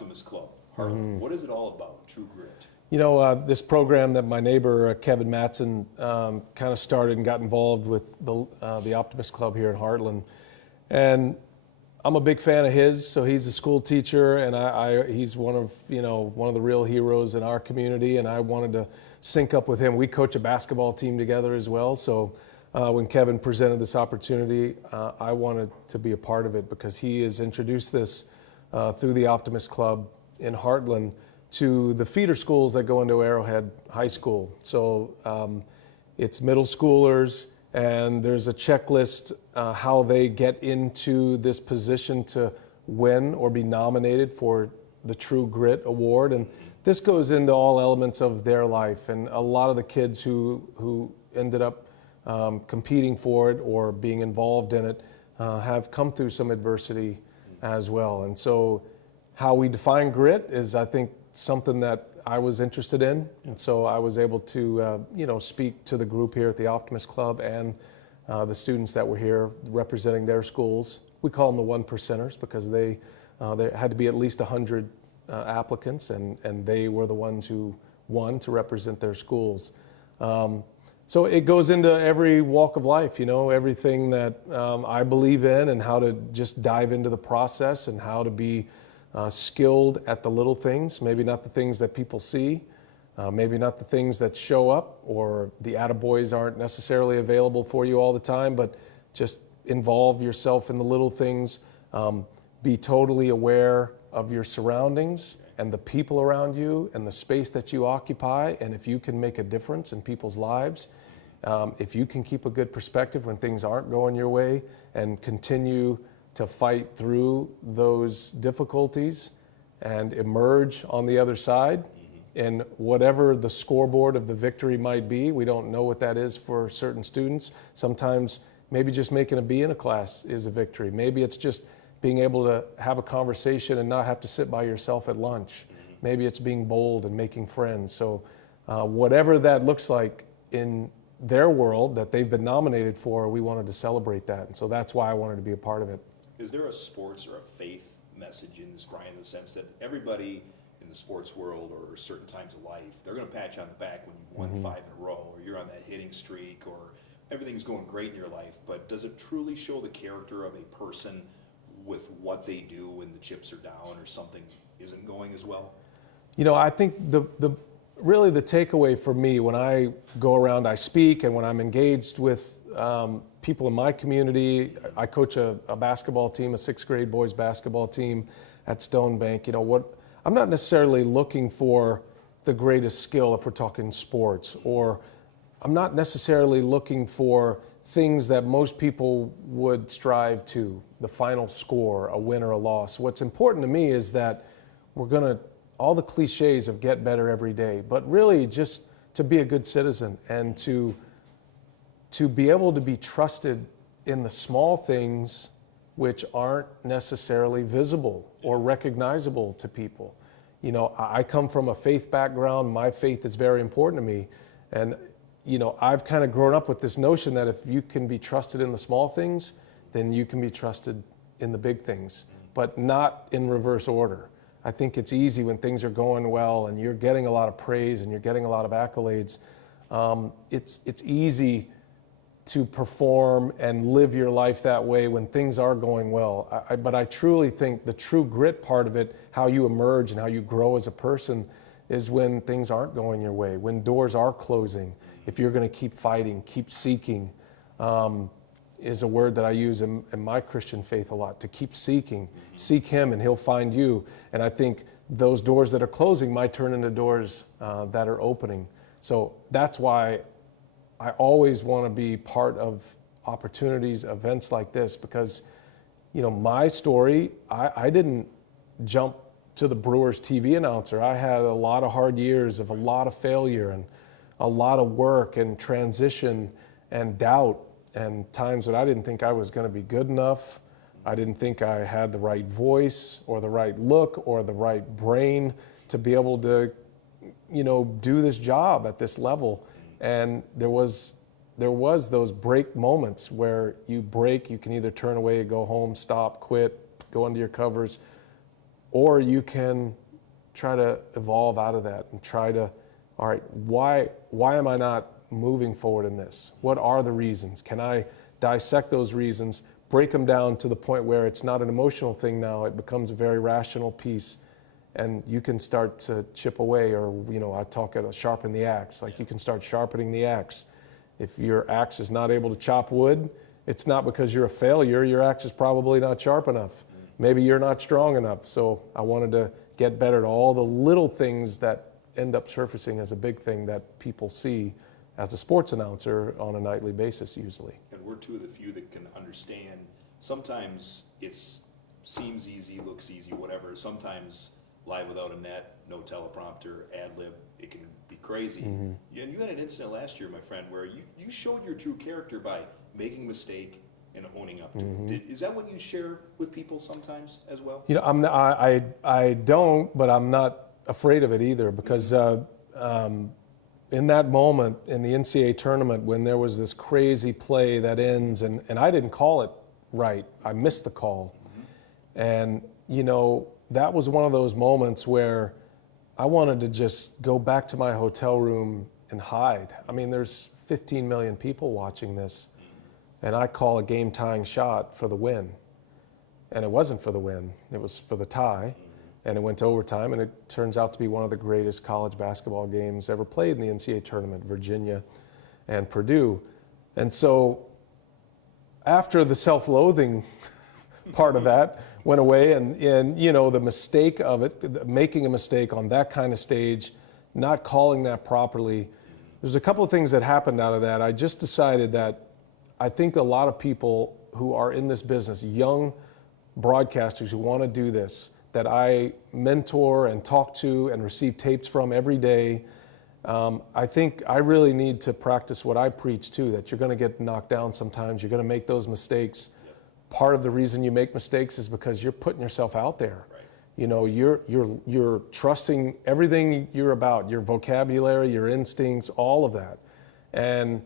Optimist Club, Harlan. What is it all about, True Grit? You know, this program that my neighbor, Kevin Matson, kind of started and got involved with the Optimist Club here in Heartland. And I'm a big fan of his, so he's a school teacher, and he's one of the real heroes in our community, and I wanted to sync up with him. We coach a basketball team together as well, so when Kevin presented this opportunity, I wanted to be a part of it because he has introduced this through the Optimist Club in Heartland to the feeder schools that go into Arrowhead High School. So it's middle schoolers, and there's a checklist how they get into this position to win or be nominated for the True Grit Award. And this goes into all elements of their life. And a lot of the kids who ended up competing for it or being involved in it have come through some adversity as well. And so how we define grit is, I think, something that I was interested in, and so I was able to speak to the group here at the Optimist Club and the students that were here representing their schools. We call them the 1%ers because there had to be at least 100 applicants, and they were the ones who won to represent their schools. So it goes into every walk of life, everything that I believe in, and how to just dive into the process and how to be skilled at the little things, maybe not the things that people see, maybe not the things that show up, or the attaboys aren't necessarily available for you all the time, but just involve yourself in the little things, be totally aware of your surroundings and the people around you and the space that you occupy, and if you can make a difference in people's lives, if you can keep a good perspective when things aren't going your way and continue to fight through those difficulties and emerge on the other side. And whatever the scoreboard of the victory might be, we don't know what that is for certain students. Sometimes maybe just making a B in a class is a victory. Maybe it's just being able to have a conversation and not have to sit by yourself at lunch. Maybe it's being bold and making friends. So whatever that looks like in their world that they've been nominated for, we wanted to celebrate that. And so that's why I wanted to be a part of it. Is there a sports or a faith message in this, Brian, in the sense that everybody in the sports world or certain times of life, they're going to pat you on the back when you've won 5 in a row, or you're on that hitting streak, or everything's going great in your life, but does it truly show the character of a person with what they do when the chips are down or something isn't going as well? I think really the takeaway for me when I go around, I speak, and when I'm engaged with people in my community, I coach a basketball team, a 6th grade boys basketball team at Stone Bank. I'm not necessarily looking for the greatest skill if we're talking sports, or I'm not necessarily looking for things that most people would strive to, the final score, a win or a loss. What's important to me is that all the cliches of get better every day, but really just to be a good citizen and to be able to be trusted in the small things which aren't necessarily visible or recognizable to people. I come from a faith background. My faith is very important to me. And, I've kind of grown up with this notion that if you can be trusted in the small things, then you can be trusted in the big things, but not in reverse order. I think it's easy when things are going well and you're getting a lot of praise and you're getting a lot of accolades. It's easy to perform and live your life that way when things are going well. But I truly think the true grit part of it, how you emerge and how you grow as a person, is when things aren't going your way, when doors are closing. If you're going to keep fighting, keep seeking, is a word that I use in my Christian faith a lot, to keep seeking. Seek Him and He'll find you. And I think those doors that are closing might turn into doors that are opening. So that's why I always want to be part of opportunities, events like this, because, my story, I didn't jump to the Brewers TV announcer. I had a lot of hard years of a lot of failure and a lot of work and transition and doubt and times when I didn't think I was going to be good enough. I didn't think I had the right voice or the right look or the right brain to be able to, do this job at this level. And there was those break moments where you break, you can either turn away, go home, stop, quit, go under your covers. or you can try to evolve out of that and try to, all right, why am I not moving forward in this? What are the reasons? Can I dissect those reasons, break them down to the point where it's not an emotional thing now, it becomes a very rational piece, and you can start to chip away, or, I talk about sharpen the axe. Like, you can start sharpening the axe. If your axe is not able to chop wood, it's not because you're a failure. Your axe is probably not sharp enough. Maybe you're not strong enough. So I wanted to get better at all the little things that end up surfacing as a big thing that people see as a sports announcer on a nightly basis usually. And we're two of the few that can understand. Sometimes it seems easy, looks easy, whatever. Sometimes live without a net, no teleprompter, ad lib, it can be crazy. And you had an incident last year, my friend, where you showed your true character by making a mistake and owning up to it. Is that what you share with people sometimes as well? I don't, but I'm not afraid of it either, because in that moment in the NCAA tournament when there was this crazy play that ends, and I didn't call it right, I missed the call. And, that was one of those moments where I wanted to just go back to my hotel room and hide. I mean, there's 15 million people watching this, and I call a game-tying shot for the win. And it wasn't for the win, it was for the tie, and it went to overtime, and it turns out to be one of the greatest college basketball games ever played in the NCAA tournament, Virginia and Purdue. And so after the self-loathing part of that went away, and the mistake of it, making a mistake on that kind of stage, not calling that properly, there's a couple of things that happened out of that. I just decided that I think a lot of people who are in this business, young broadcasters who want to do this, that I mentor and talk to and receive tapes from every day, I think I really need to practice what I preach too, that you're going to get knocked down sometimes, you're going to make those mistakes. Part of the reason you make mistakes is because you're putting yourself out there. Right. You're trusting everything you're about, your vocabulary, your instincts, all of that. And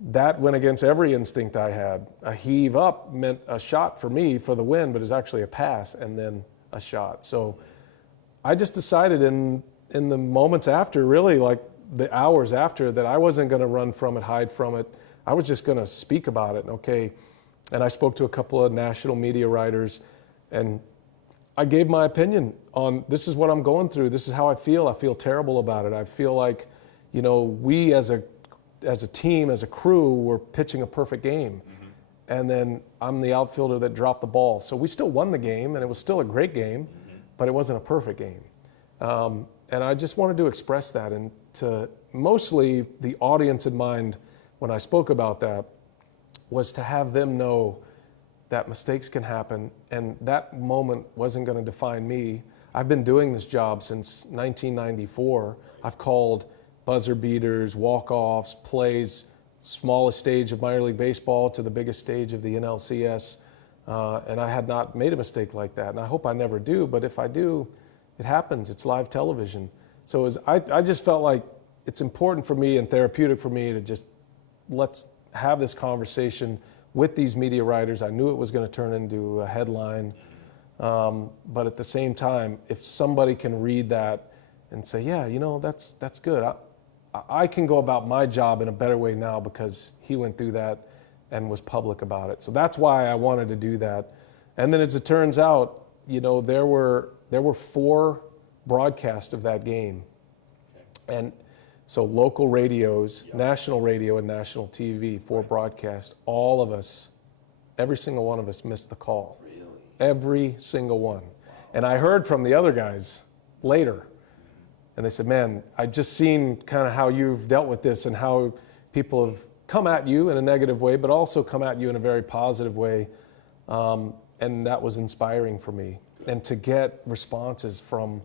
that went against every instinct I had. A heave up meant a shot for me for the win, but it's actually a pass and then a shot. So I just decided in the moments after, really like the hours after, that I wasn't going to run from it, hide from it. I was just going to speak about it. Okay. And I spoke to a couple of national media writers, and I gave my opinion on, this is what I'm going through. This is how I feel. I feel terrible about it. I feel like, we as a team, as a crew, were pitching a perfect game. And then I'm the outfielder that dropped the ball. So we still won the game, and it was still a great game, but it wasn't a perfect game. And I just wanted to express that, and to mostly the audience in mind when I spoke about that was to have them know that mistakes can happen, and that moment wasn't going to define me. I've been doing this job since 1994. I've called buzzer beaters, walk-offs, plays, smallest stage of minor league baseball to the biggest stage of the NLCS, and I had not made a mistake like that, and I hope I never do, but if I do, it happens. It's live television. So I just felt like it's important for me and therapeutic for me to just let's have this conversation with these media writers. I knew it was going to turn into a headline, but at the same time, if somebody can read that and say, yeah, that's good. I can go about my job in a better way now because he went through that and was public about it. So that's why I wanted to do that. And then as it turns out, there were 4 broadcasts of that game. And so local radios, national radio and national TV, 4 broadcasts, all of us, every single one of us missed the call. Really? Every single one. Wow. And I heard from the other guys later, and they said, man, I just seen kind of how you've dealt with this and how people have come at you in a negative way, but also come at you in a very positive way. And that was inspiring for me. Good. And to get responses from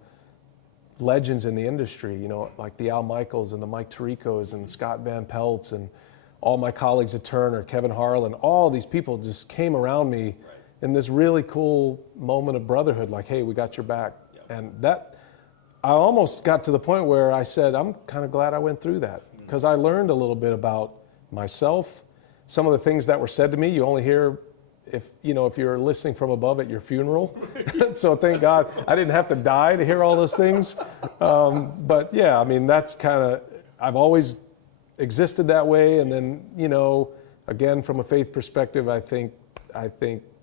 legends in the industry, like the Al Michaels and the Mike Tiricos and Scott Van Pelt's and all my colleagues at Turner, Kevin Harlan, all these people just came around me in this really cool moment of brotherhood, like, hey, we got your back. And that, I almost got to the point where I said, I'm kind of glad I went through that, because I learned a little bit about myself. Some of the things that were said to me, you only hear if you're listening from above at your funeral. So thank God I didn't have to die to hear all those things. But yeah, I mean, that's kind of, I've always existed that way. And then, again, from a faith perspective, I think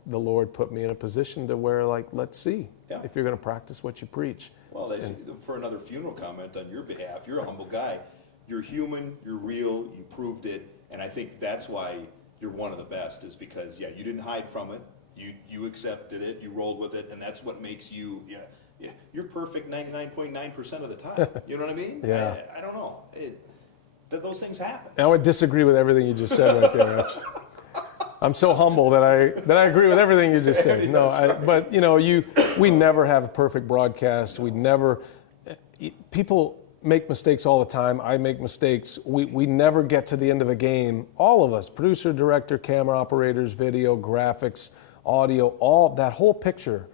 the Lord put me in a position to where, like, let's see if you're going to practice what you preach. Well, for another funeral comment on your behalf, you're a humble guy. You're human, you're real, you proved it, and I think that's why you're one of the best, is because, you didn't hide from it, you accepted it, you rolled with it, and that's what makes you, you're perfect 99.9% of the time. You know what I mean? Yeah. I don't know. Those things happen. I would disagree with everything you just said right there, Rich. I'm so humble that I agree with everything you just said. But we never have a perfect broadcast. We never, people make mistakes all the time. I make mistakes. We never get to the end of a game. All of us, producer, director, camera operators, video, graphics, audio, all that whole picture.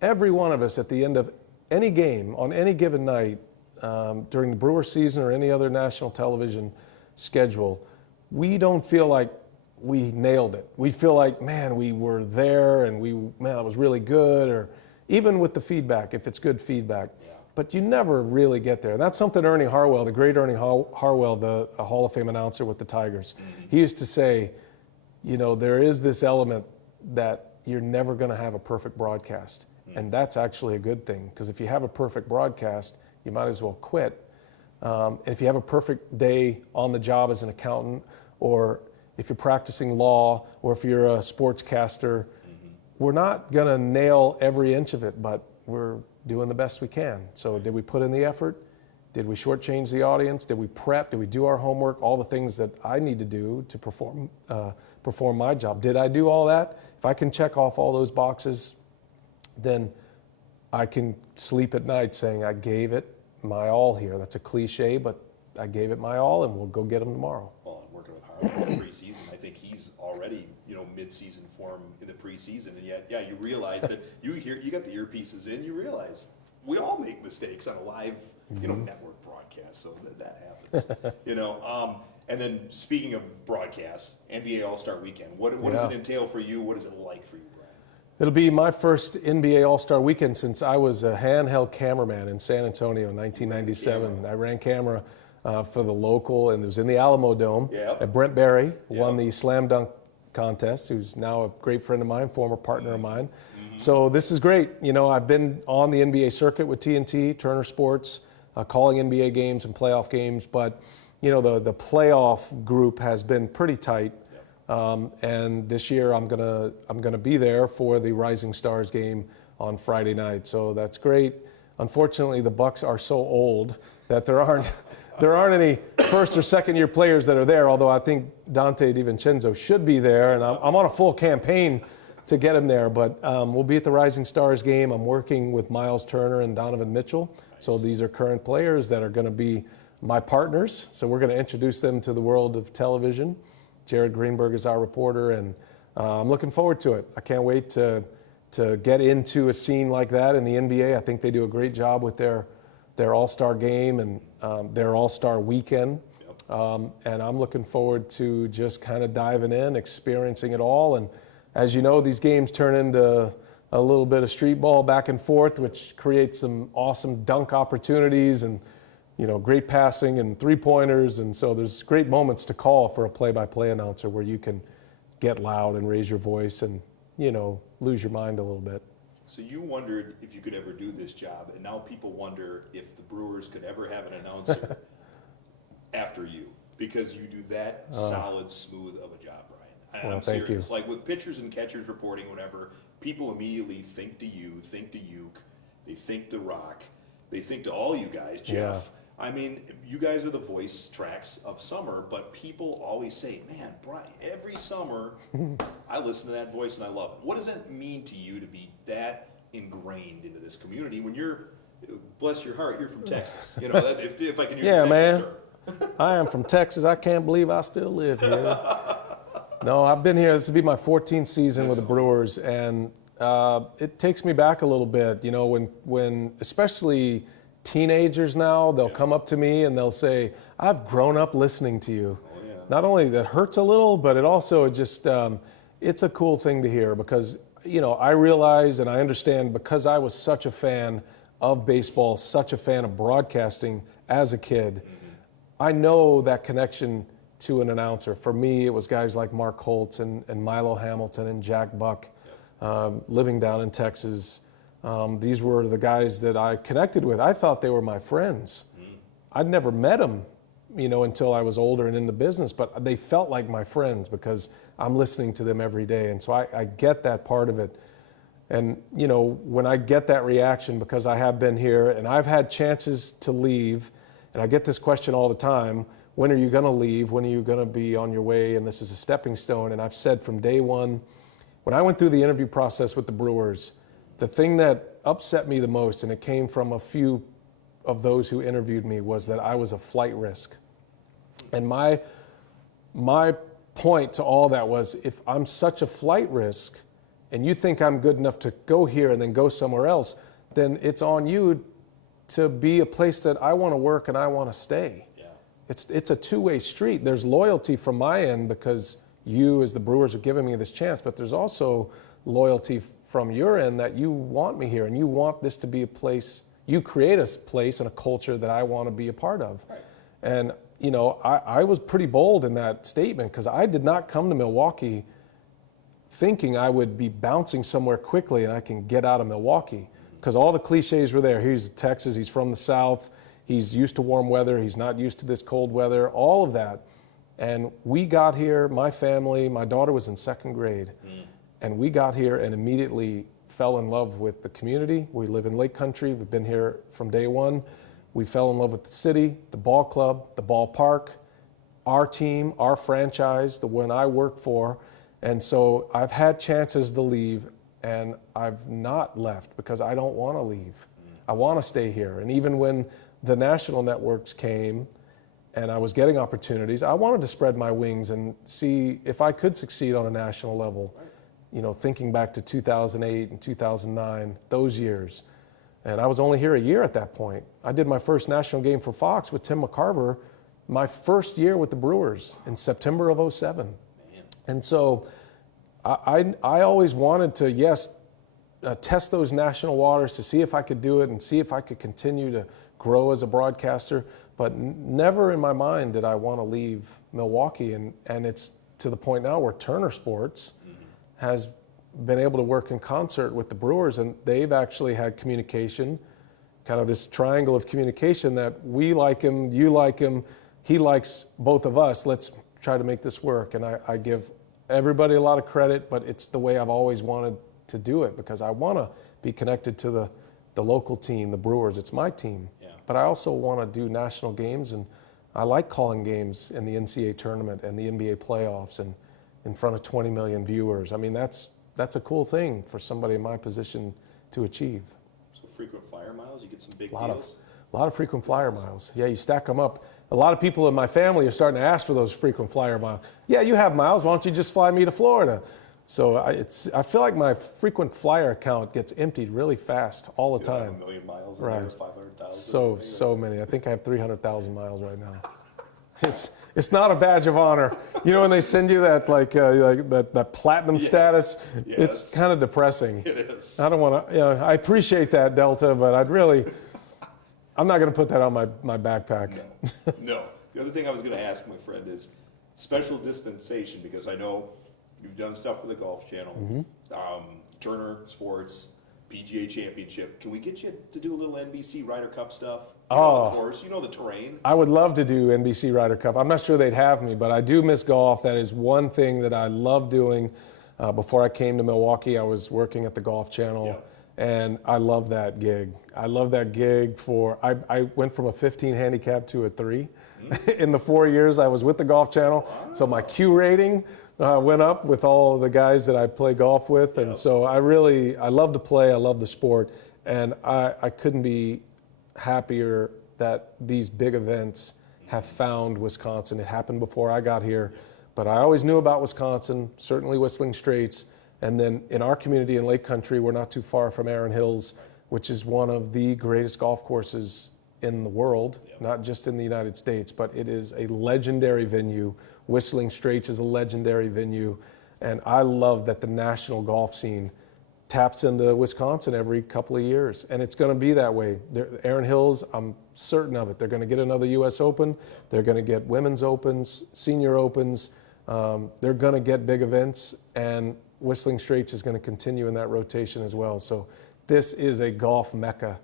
Every one of us at the end of any game on any given night during the Brewers season or any other national television schedule, we don't feel like we nailed it. We feel like, man, we were there and that was really good, or even with the feedback, if it's good feedback. But you never really get there. And that's something Ernie Harwell, the great Ernie Harwell, the Hall of Fame announcer with the Tigers, he used to say, there is this element that you're never going to have a perfect broadcast. And that's actually a good thing, because if you have a perfect broadcast, you might as well quit. If you have a perfect day on the job as an accountant, or if you're practicing law, or if you're a sportscaster, we're not going to nail every inch of it, but we're doing the best we can. So did we put in the effort? Did we shortchange the audience? Did we prep? Did we do our homework? All the things that I need to do to perform my job. Did I do all that? If I can check off all those boxes, then I can sleep at night saying I gave it my all here. That's a cliche, but I gave it my all, and we'll go get them tomorrow. Well, I'm working with Harlan in the preseason. I think he's already, mid-season form in the preseason, and yet, you realize that you got the earpieces in, you realize we all make mistakes on a live, network broadcast, so that happens. And then speaking of broadcasts, NBA All-Star Weekend, what does it entail for you? What is it like for you, Brian? It'll be my first NBA All-Star Weekend since I was a handheld cameraman in San Antonio in 1997. I ran camera for the local, and it was in the Alamo Dome. Brent Barry won the slam dunk contest, who's now a great friend of mine, former partner of mine. So this is great. I've been on the NBA circuit with TNT, Turner Sports, calling NBA games and playoff games, but the playoff group has been pretty tight. And this year I'm gonna be there for the Rising Stars game on Friday night. So that's great. Unfortunately, the Bucks are so old that there aren't any first or second year players that are there, although I think Dante DiVincenzo should be there, and I'm on a full campaign to get him there. But we'll be at the Rising Stars game. I'm working with Miles Turner and Donovan Mitchell. Nice. So these are current players that are going to be my partners. So we're going to introduce them to the world of television. Jared Greenberg is our reporter, and I'm looking forward to it. I can't wait to get into a scene like that in the NBA. I think they do a great job with their All-Star game and their All-Star weekend. And I'm looking forward to just kind of diving in, experiencing it all. And as you know, these games turn into a little bit of street ball back and forth, which creates some awesome dunk opportunities and great passing and three-pointers. And so there's great moments to call for a play-by-play announcer where you can get loud and raise your voice and, lose your mind a little bit. So you wondered if you could ever do this job, and now people wonder if the Brewers could ever have an announcer after you, because you do that solid, smooth of a job, Brian. And I'm serious. Like with pitchers and catchers reporting, whatever, people immediately think to you, think to Uke, they think to Rock, they think to all you guys, Jeff. Yeah. I mean, you guys are the voice tracks of summer, but people always say, man, Brian, every summer I listen to that voice and I love it. What does that mean to you to be that ingrained into this community when you're, bless your heart, you're from Texas? If I can use a Texas term. I am from Texas. I can't believe I still live here. No, I've been here. This will be my 14th season with the Brewers, and it takes me back a little bit, when especially teenagers now, they'll come up to me and they'll say, I've grown up listening to you. Not only that hurts a little, but it also just, it's a cool thing to hear because, you know, I realize and I understand because I was such a fan of baseball, such a fan of broadcasting as a kid, I know that connection to an announcer. For me, it was guys like Mark Holtz and Milo Hamilton and Jack Buck, living down in Texas. These were the guys that I connected with. I thought they were my friends. I'd never met them, you know, until I was older and in the business, but they felt like my friends because I'm listening to them every day. And so I get that part of it. And, you know, when I get that reaction, because I have been here and I've had chances to leave, and I get this question all the time, when are you going to leave? When are you going to be on your way? And this is a stepping stone. And I've said from day one, when I went through the interview process with the Brewers, the thing that upset me the most, and it came from a few of those who interviewed me, was that I was a flight risk. And my point to all that was, if I'm such a flight risk, and you think I'm good enough to go here and then go somewhere else, then it's on you to be a place that I want to work and I want to stay. Yeah. It's a two-way street. There's loyalty from my end because you, as the Brewers, are giving me this chance, but there's also loyalty from your end that you want me here and you want this to be a place, you create a place and a culture that I want to be a part of. Right. And, you know, I was pretty bold in that statement because I did not come to Milwaukee thinking I would be bouncing somewhere quickly and I can get out of Milwaukee, because all the cliches were there. He's Texas, he's from the South, he's used to warm weather, he's not used to this cold weather, all of that. And we got here, my family, my daughter was in second grade, and we got here and immediately fell in love with the community. We live in Lake Country, we've been here from day one. We fell in love with the city, the ball club, the ballpark, our team, our franchise, the one I work for. And so I've had chances to leave, and I've not left because I don't want to leave. I want to stay here. And even when the national networks came and I was getting opportunities, I wanted to spread my wings and see if I could succeed on a national level. You know, thinking back to 2008 and 2009, those years. And I was only here a year at that point. I did my first national game for Fox with Tim McCarver my first year with the Brewers in September of '07. And so I always wanted to, yes, test those national waters to see if I could do it and see if I could continue to grow as a broadcaster, but never in my mind did I want to leave Milwaukee. And it's to the point now where Turner Sports has been able to work in concert with the Brewers, and they've actually had communication, kind of this triangle of communication that we like him, you like him, he likes both of us. Let's try to make this work. And I give everybody a lot of credit, but it's the way I've always wanted to do it because I want to be connected to the local team, the Brewers. It's my team. Yeah. But I also want to do national games, and I like calling games in the NCAA tournament and the NBA playoffs and in front of 20 million viewers. I mean, that's a cool thing for somebody in my position to achieve. So frequent flyer miles, you get some big deals? A lot of frequent flyer miles. Yeah, you stack them up. A lot of people in my family are starting to ask for those frequent flyer miles. Yeah, you have miles. Why don't you just fly me to Florida? So I feel like my frequent flyer account gets emptied really fast all the time. Have 1 million miles, right? 500,000. So many. I think I have 300,000 miles right now. It's not a badge of honor. You know when they send you that like that platinum status, yes. It's kind of depressing. It is. I don't want to. You know, I appreciate that, Delta, but I'm not going to put that on my backpack. No. The other thing I was going to ask, my friend, is special dispensation, because I know you've done stuff for the Golf Channel, Turner Sports, PGA Championship. Can we get you to do a little NBC Ryder Cup stuff? Of course, you know the terrain. I would love to do NBC Ryder Cup. I'm not sure they'd have me, but I do miss golf. That is one thing that I love doing. Before I came to Milwaukee, I was working at the Golf Channel. Yeah. And I love that gig. I love that gig I went from a 15 handicap to a 3 in the 4 years I was with the Golf Channel. Wow. So my Q rating went up with all the guys that I play golf with. And so I love to play, I love the sport. And I couldn't be happier that these big events have found Wisconsin. It happened before I got here, but I always knew about Wisconsin, certainly Whistling Straits. And then in our community in Lake Country, we're not too far from Erin Hills, which is one of the greatest golf courses in the world, not just in the United States, but it is a legendary venue. Whistling Straits is a legendary venue. And I love that the national golf scene taps into Wisconsin every couple of years, and it's going to be that way. Erin Hills, I'm certain of it. They're going to get another U.S. Open. They're going to get women's opens, senior opens. They're going to get big events, and Whistling Straits is going to continue in that rotation as well. So this is a golf mecca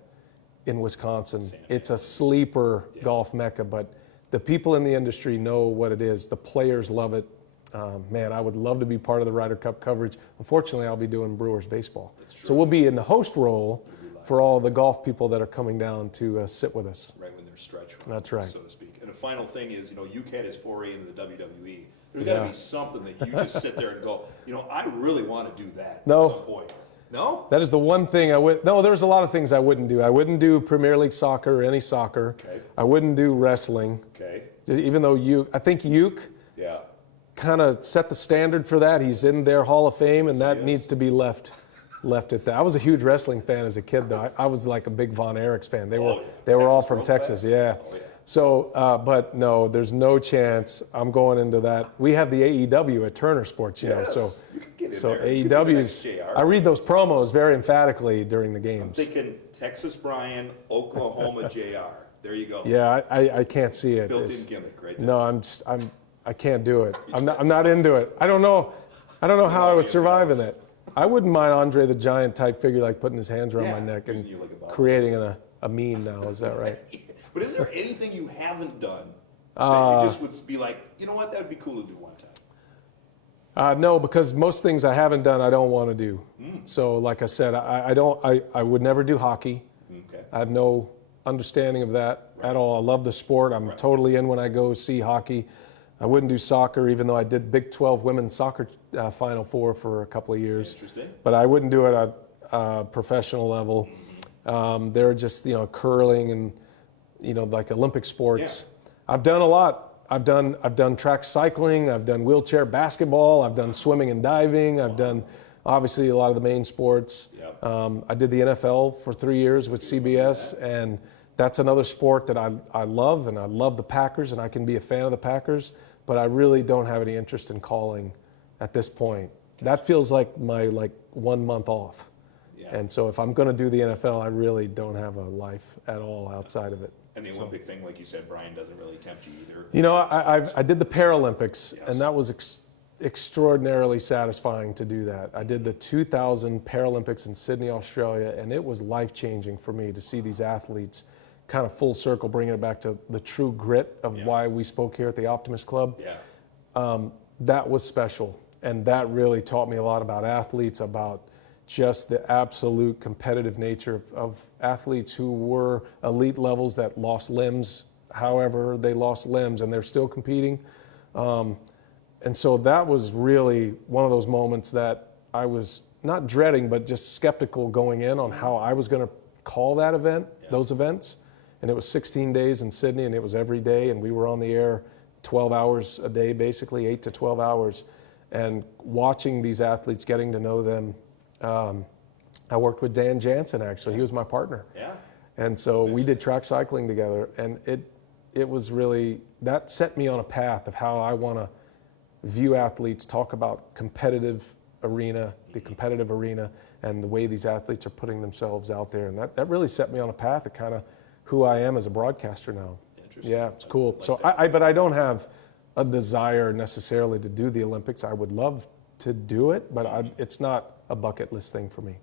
in Wisconsin. It's a sleeper golf mecca, but the people in the industry know what it is. The players love it. Man, I would love to be part of the Ryder Cup coverage. Unfortunately, I'll be doing Brewers baseball. So we'll be in the host role for all the golf people that are coming down to sit with us. Right when they're stretch runs, that's right, so to speak. And the final thing is, you've had his foray into the WWE. There's got to be something that you just sit there and go, I really want to do that at some point. No? That is the one thing I would. No, there's a lot of things I wouldn't do. I wouldn't do Premier League soccer or any soccer. Okay. I wouldn't do wrestling. Okay. Even though I think Uke kind of set the standard for that. He's in their Hall of Fame, and that needs to be left at that. I was a huge wrestling fan as a kid, though. I was like a big Von Erichs fan. They were all from Texas. Yeah. Oh, yeah. So, but no, there's no chance I'm going into that. We have the AEW at Turner Sports, you know. So, you can get in so there. AEW's. I read those promos very emphatically during the games. I'm thinking Texas Brian, Oklahoma JR. There you go. Yeah, I can't see it. Built-in gimmick right there. No, I can't do it. I'm not into it. I don't know how I would survive in it. I wouldn't mind Andre the Giant type figure, like putting his hands around my neck and creating a meme now. Is that right? But is there anything you haven't done that you just would be like, you know what, that would be cool to do one time? No, because most things I haven't done, I don't want to do. So, like I said, I would never do hockey. Okay. I have no understanding of that at all. I love the sport. I'm totally in when I go see hockey. I wouldn't do soccer, even though I did Big 12 women's soccer Final Four for a couple of years. Interesting. But I wouldn't do it at a professional level. They're just, curling and, like Olympic sports. Yeah. I've done a lot. I've done track cycling. I've done wheelchair basketball. I've done swimming and diving. I've done, obviously, a lot of the main sports. Yep. I did the NFL for 3 years with CBS, and that's another sport that I love, and I love the Packers, and I can be a fan of the Packers, but I really don't have any interest in calling at this point. That feels like my 1 month off. Yeah. And so if I'm going to do the NFL, I really don't have a life at all outside of it. And the Olympic thing, like you said, Brian, doesn't really tempt you either. I did the Paralympics, and that was extraordinarily satisfying to do that. I did the 2000 Paralympics in Sydney, Australia, and it was life-changing for me to see these athletes kind of full circle, bringing it back to the true grit of why we spoke here at the Optimist Club. Yeah. That was special, and that really taught me a lot about athletes, about just the absolute competitive nature of athletes who were elite levels that lost limbs. However, they lost limbs, and they're still competing. And so that was really one of those moments that I was not dreading, but just skeptical going in on how I was going to call that event, those events. And it was 16 days in Sydney, and it was every day, and we were on the air 12 hours a day, basically 8 to 12 hours. And watching these athletes, getting to know them. I worked with Dan Jansen, actually. He was my partner. Yeah. And so we did track cycling together, and it was really, that set me on a path of how I want to view athletes, talk about competitive arena, the competitive arena, and the way these athletes are putting themselves out there. And that really set me on a path of kind of who I am as a broadcaster now. Interesting. Yeah, it's cool. So but I don't have a desire necessarily to do the Olympics. I would love to do it, but it's not a bucket list thing for me.